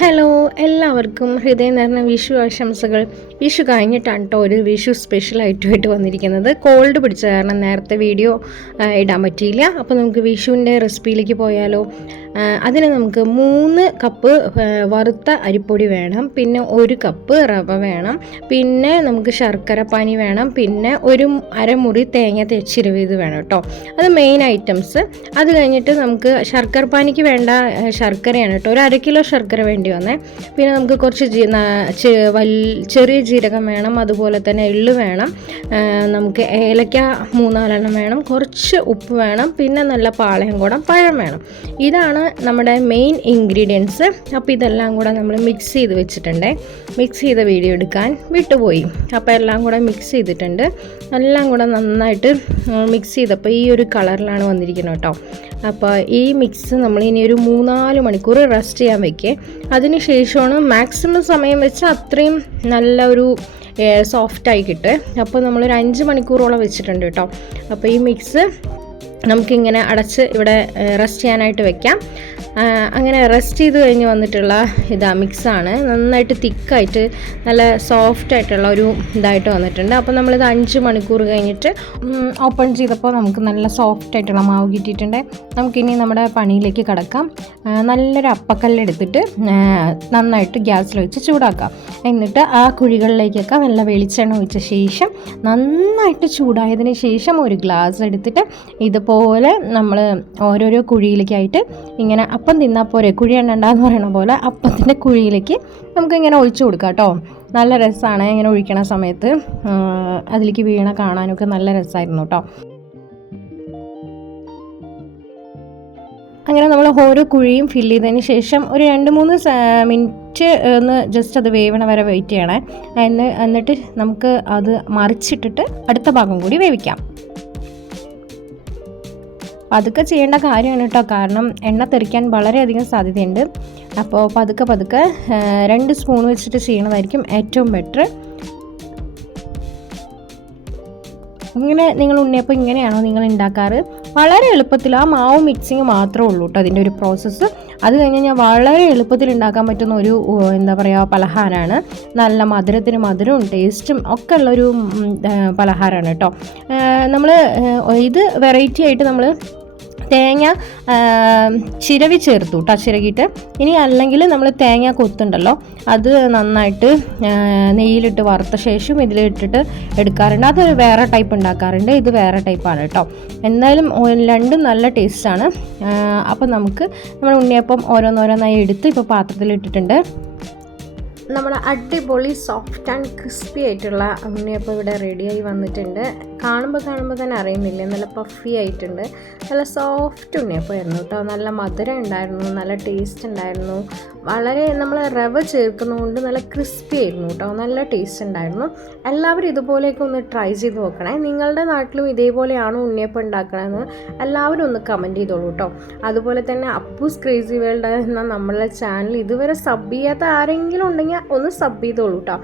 Hello, എല്ലാവർക്കും ഹൃദയം നിറഞ്ഞ വിഷു ആശംസകൾ. വിഷു കഴിഞ്ഞിട്ടാണ് കേട്ടോ ഒരു വിഷു സ്പെഷ്യൽ ഐറ്റമായിട്ട് വന്നിരിക്കുന്നത്. കോൾഡ് പിടിച്ച കാരണം നേരത്തെ വീഡിയോ ഇടാൻ പറ്റിയില്ല. അപ്പോൾ നമുക്ക് വിഷുവിൻ്റെ റെസിപ്പിയിലേക്ക് പോയാലോ. അതിന് നമുക്ക് 3 കപ്പ് വറുത്ത അരിപ്പൊടി വേണം, പിന്നെ 1 കപ്പ് റവ വേണം, പിന്നെ നമുക്ക് ശർക്കര പാനി വേണം, പിന്നെ ഒരു അരമുറി തേങ്ങ ചിരവിയത് വേണം കേട്ടോ. അത് മെയിൻ ഐറ്റംസ്. അത് കഴിഞ്ഞിട്ട് നമുക്ക് ശർക്കര പാനിക്ക് വേണ്ട ശർക്കരയാണ് കേട്ടോ, ഒരു 1/2 കിലോ ശർക്കര വേണ്ടി വന്നേ. പിന്നെ നമുക്ക് കുറച്ച് ചെറിയ ജീരകം വേണം, അതുപോലെ തന്നെ എള്ള് വേണം, നമുക്ക് ഏലക്ക 3-4 വേണം, കുറച്ച് ഉപ്പ് വേണം, പിന്നെ നല്ല പാളയംകുടം പഴം വേണം. ഇതാണ് നമ്മുടെ മെയിൻ ഇൻഗ്രീഡിയൻസ്. അപ്പോൾ ഇതെല്ലാം കൂടെ നമ്മൾ മിക്സ് ചെയ്ത് വെച്ചിട്ടുണ്ട്. മിക്സ് ചെയ്ത വീഡിയോ എടുക്കാൻ വിട്ടുപോയി. അപ്പോൾ എല്ലാം കൂടെ മിക്സ് ചെയ്തിട്ടുണ്ട്. എല്ലാം കൂടെ നന്നായിട്ട് മിക്സ് ചെയ്തപ്പോൾ ഈ ഒരു കളറിലാണ് വന്നിരിക്കുന്നത് കേട്ടോ. അപ്പോൾ ഈ മിക്സ് നമ്മൾ ഇനി ഒരു 3-4 മണിക്കൂർ റെസ്റ്റ് ചെയ്യാൻ വയ്ക്കുക. അതിന് ശേഷമാണ് മാക്സിമം സമയം വെച്ച് അത്രയും നല്ല ഒരു സോഫ്റ്റായി കിട്ടുക. അപ്പോൾ നമ്മളൊരു 5 മണിക്കൂറോളം വെച്ചിട്ടുണ്ട് കേട്ടോ. അപ്പോൾ ഈ മിക്സ് നമുക്കിങ്ങനെ അടച്ച് ഇവിടെ റെസ്റ്റ് ചെയ്യാനായിട്ട് വെക്കാം. അങ്ങനെ റെസ്റ്റ് ചെയ്ത് കഴിഞ്ഞ് വന്നിട്ടുള്ള മിക്സാണ്. നന്നായിട്ട് തിക്കായിട്ട് നല്ല സോഫ്റ്റായിട്ടുള്ള ഒരു ഇതായിട്ട് വന്നിട്ടുണ്ട്. അപ്പോൾ നമ്മളിത് 5 മണിക്കൂർ കഴിഞ്ഞിട്ട് ഓപ്പൺ ചെയ്തപ്പോൾ നമുക്ക് നല്ല സോഫ്റ്റായിട്ടുള്ള മാവ് കിട്ടിയിട്ടുണ്ട്. നമുക്കിനി നമ്മുടെ പണിയിലേക്ക് കിടക്കാം. നല്ലൊരു അപ്പക്കല്ലെടുത്തിട്ട് നന്നായിട്ട് ഗ്യാസിൽ വെച്ച് ചൂടാക്കാം. എന്നിട്ട് ആ കുഴികളിലേക്കൊക്കെ നല്ല വെളിച്ചെണ്ണ ഒഴിച്ച ശേഷം നന്നായിട്ട് ചൂടായതിന് ശേഷം ഒരു ഗ്ലാസ് എടുത്തിട്ട് ഇതുപോലെ നമ്മൾ ഓരോരോ കുഴിയിലേക്കായിട്ട് ഇങ്ങനെ അപ്പം തിന്നാൽ പോരെ, കുഴി എണ്ണണ്ടെന്ന് പറയുന്ന പോലെ അപ്പത്തിൻ്റെ കുഴിയിലേക്ക് നമുക്കിങ്ങനെ ഒഴിച്ചു കൊടുക്കാം കേട്ടോ. നല്ല രസമാണ് ഇങ്ങനെ ഒഴിക്കണ സമയത്ത്. അതിലേക്ക് വീണ കാണാനൊക്കെ നല്ല രസമായിരുന്നു കേട്ടോ. അങ്ങനെ നമ്മൾ ഓരോ കുഴിയും ഫില്ല് ചെയ്തതിന് ശേഷം ഒരു 2-3 മിനിറ്റ് ഒന്ന് ജസ്റ്റ് അത് വേവണ വരെ വെയിറ്റ് ചെയ്യണേ. എന്നിട്ട് നമുക്ക് അത് മറിച്ചിട്ടിട്ട് അടുത്ത ഭാഗം കൂടി വേവിക്കാം. പതുക്കെ ചെയ്യേണ്ട കാര്യമാണ് കേട്ടോ, കാരണം എണ്ണ തെറിക്കാൻ വളരെയധികം സാധ്യതയുണ്ട്. അപ്പോൾ പതുക്കെ 2 സ്പൂൺ വെച്ചിട്ട് ചെയ്യണതായിരിക്കും ഏറ്റവും ബെറ്റർ. ഇങ്ങനെ നിങ്ങൾ ഉണ്ണിയപ്പം ഇങ്ങനെയാണോ നിങ്ങൾ ഉണ്ടാക്കാറ്? വളരെ എളുപ്പത്തിൽ ആ മാവ് മിക്സിങ് മാത്രമേ ഉള്ളൂ കേട്ടോ അതിൻ്റെ ഒരു പ്രോസസ്സ്. അത് കഴിഞ്ഞ് കഴിഞ്ഞാൽ വളരെ എളുപ്പത്തിൽ ഉണ്ടാക്കാൻ പറ്റുന്ന ഒരു പലഹാരമാണ്. നല്ല മധുരത്തിന് മധുരവും ടേസ്റ്റും ഒക്കെ ഉള്ളൊരു പലഹാരമാണ് കേട്ടോ. നമ്മൾ ഇത് വെറൈറ്റി ആയിട്ട് നമ്മൾ തേങ്ങ ചിരവി ചേർത്തു കേട്ടോ, ചിരകിയിട്ട്. ഇനി അല്ലെങ്കിൽ നമ്മൾ തേങ്ങ കൊത്തുണ്ടല്ലോ, അത് നന്നായിട്ട് നെയ്യിലിട്ട് വറുത്ത ശേഷം ഇതിലിട്ടിട്ട് എടുക്കാറുണ്ട്. അത് വേറെ ടൈപ്പ് ഉണ്ടാക്കാറുണ്ട്, ഇത് വേറെ ടൈപ്പാണ് കേട്ടോ. എന്തായാലും രണ്ടും നല്ല ടേസ്റ്റാണ്. അപ്പോൾ നമുക്ക് നമ്മുടെ ഉണ്ണിയപ്പം ഓരോന്നോരോന്നായി എടുത്ത് ഇപ്പോൾ പാത്രത്തിലിട്ടിട്ടുണ്ട്. നമ്മുടെ അടിപൊളി സോഫ്റ്റ് ആൻഡ് ക്രിസ്പി ആയിട്ടുള്ള ഉണ്ണിയപ്പം ഇവിടെ റെഡിയായി വന്നിട്ടുണ്ട്. കാണുമ്പോൾ തന്നെ അറിയുന്നില്ല, നല്ല പഫി ആയിട്ടുണ്ട്. നല്ല സോഫ്റ്റ് ഉണ്ണിയപ്പമായിരുന്നു കേട്ടോ. നല്ല മധുരം ഉണ്ടായിരുന്നു, നല്ല ടേസ്റ്റ് ഉണ്ടായിരുന്നു. വളരെ നമ്മൾ റവ ചേർക്കുന്നതുകൊണ്ട് നല്ല ക്രിസ്പി ആയിരുന്നു കേട്ടോ, നല്ല ടേസ്റ്റ് ഉണ്ടായിരുന്നു. എല്ലാവരും ഇതുപോലെയൊക്കെ ഒന്ന് ട്രൈ ചെയ്ത് നോക്കണേ. നിങ്ങളുടെ നാട്ടിലും ഇതേപോലെയാണോ ഉണ്ണിയപ്പം ഉണ്ടാക്കണമെന്ന് എല്ലാവരും ഒന്ന് കമൻറ്റ് ചെയ്തോളൂ കേട്ടോ. അതുപോലെ തന്നെ അപ്പൂസ് ക്രേസി വേൾഡ് എന്ന നമ്മളുടെ ചാനൽ ഇതുവരെ സബ് ചെയ്യാത്ത ആരെങ്കിലും ഉണ്ടെങ്കിൽ ഒന്ന് സബ് ചെയ്തോളൂ കേട്ടോ.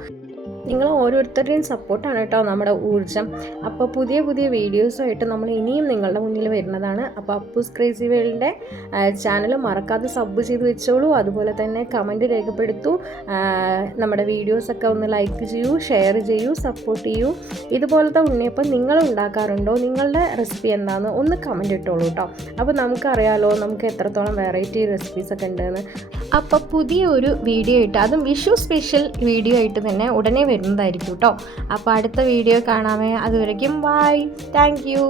നിങ്ങൾ ഓരോരുത്തരുടെയും സപ്പോർട്ടാണ് കേട്ടോ നമ്മുടെ ഊർജ്ജം. അപ്പോൾ പുതിയ വീഡിയോസുമായിട്ട് നമ്മൾ ഇനിയും നിങ്ങളുടെ മുന്നിൽ വരുന്നതാണ്. അപ്പോൾ അപ്പൂസ് ക്രേസി വേൾഡിൻ്റെ ചാനൽ മറക്കാതെ സബ് ചെയ്ത് വെച്ചോളൂ. അതുപോലെ തന്നെ കമൻറ്റ് രേഖപ്പെടുത്തൂ. നമ്മുടെ വീഡിയോസൊക്കെ ഒന്ന് ലൈക്ക് ചെയ്യൂ, ഷെയർ ചെയ്യൂ, സപ്പോർട്ട് ചെയ്യൂ. ഇതുപോലത്തെ ഉണ്ണിയപ്പം നിങ്ങൾ ഉണ്ടാക്കാറുണ്ടോ? നിങ്ങളുടെ റെസിപ്പി എന്താണെന്ന് ഒന്ന് കമൻറ്റ് ഇട്ടോളൂ കേട്ടോ. അപ്പോൾ നമുക്കറിയാലോ നമുക്ക് എത്രത്തോളം വെറൈറ്റി റെസിപ്പീസൊക്കെ ഉണ്ടെന്ന്. അപ്പോൾ പുതിയ ഒരു വീഡിയോ ആയിട്ട്, അതും വിഷു സ്പെഷ്യൽ വീഡിയോ ആയിട്ട് തന്നെ ഉടനെ വരുന്നതായിരിക്കും കേട്ടോ. അപ്പോൾ അടുത്ത വീഡിയോ കാണാമേ. അതുവരയ്ക്കും ബൈ. Thank you.